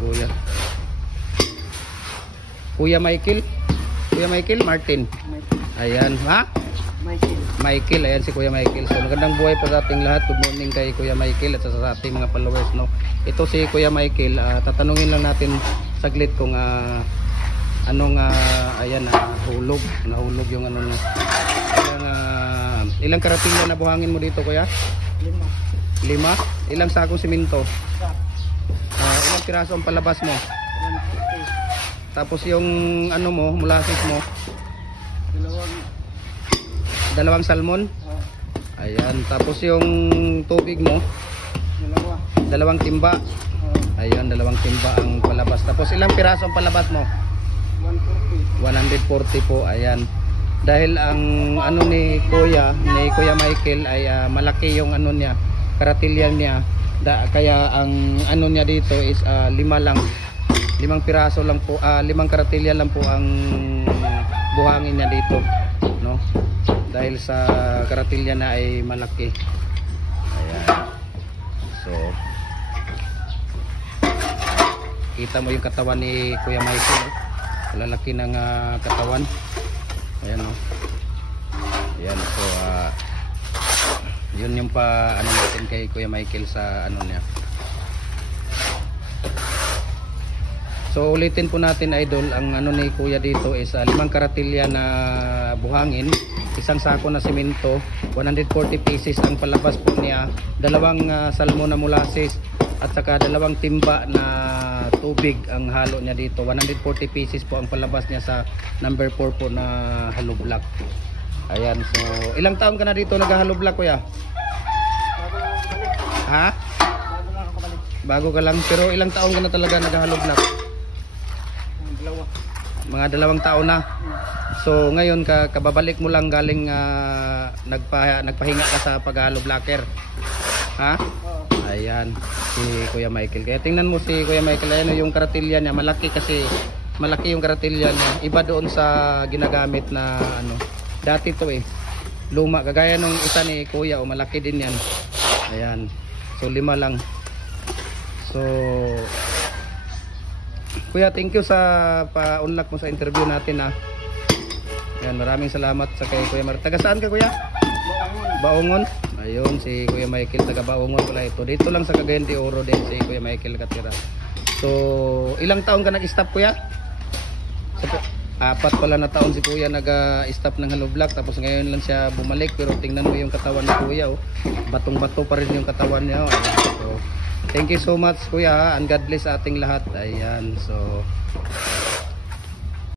kuya. Kuya Michael. Kuya Michael Martin. Ayan, ha? Michael, ayan si Kuya Michael. So magandang buhay po sa ating lahat. Good morning kay Kuya Michael at sa ating mga followers, no. Ito si Kuya Michael, tatanungin lang natin saglit kung anong ayan, nahulog yung ano na. Ilang karatilya na buhangin mo dito, Kuya? 5. Ilang sakong simento? Ilang piraso ang palabas mo? 150. Tapos yung ano mo, molasses mo? 2 salmon? Ayan. Tapos yung tubig mo? 2 timba? Ayan, 2 timba ang palabas. Tapos ilang piraso ang palabas mo? 140 po. Ayan. Dahil ang ano ni Kuya Michael ay malaki yung ano niya, karatilyan niya. Kaya ang ano niya dito is 5 lang. 5 piraso lang po, 5 karatilya lang po ang buhangin niya dito, no? Dahil sa karatilya na ay malaki. Ayan. So kita mo yung katawan ni Kuya Michael, lalaki ng katawan. Ayan, no? Ayan, so yun yung pa ano natin kay Kuya Michael sa ano niya. So ulitin po natin, idol, ang ano ni Kuya dito is 5 karatilya na buhangin, 1 sako na simento, 140 pieces ang palabas po niya, 2 salmon na molasses at saka 2 timba na tubig ang halo niya dito. 140 pieces po ang palabas niya sa number 4 po na hollow block. Ayan, so ilang taon ka na dito nag-hollow block, Kuya? Ha? Bago ka lang, pero ilang taon ka na talaga nag-hollow block? Mga 2 taon na. So ngayon kababalik mo lang galing nagpahinga ka sa pag-hollow blocker. Ha? Ayan si Kuya Michael. Kaya tingnan mo si Kuya Michael, ayan yung karatilya niya, malaki kasi malaki yung karatilya niya. Iba doon sa ginagamit na ano. Dati to luma, kagaya nung isa ni Kuya, malaki din yan. Ayan. So 5 lang. So Kuya, thank you sa pa-unlock mo sa interview natin, ha. Ayan, maraming salamat sa kay Kuya Michael. Taga saan ka, Kuya? Baongon. Ayun, si Kuya Michael taga Baongon pala ito. Dito lang sa Cagayan de Oro din si Kuya Michael katira. So, ilang taon ka nag-stop, Kuya? 4 pala na taon si Kuya nag-stop ng hollow block. Tapos ngayon lang siya bumalik. Pero tingnan mo yung katawan ni Kuya, oh. Batong-bato pa rin yung katawan niya, oh. Ayan. So, thank you so much, Kuya, and God bless ating lahat. Ayan, so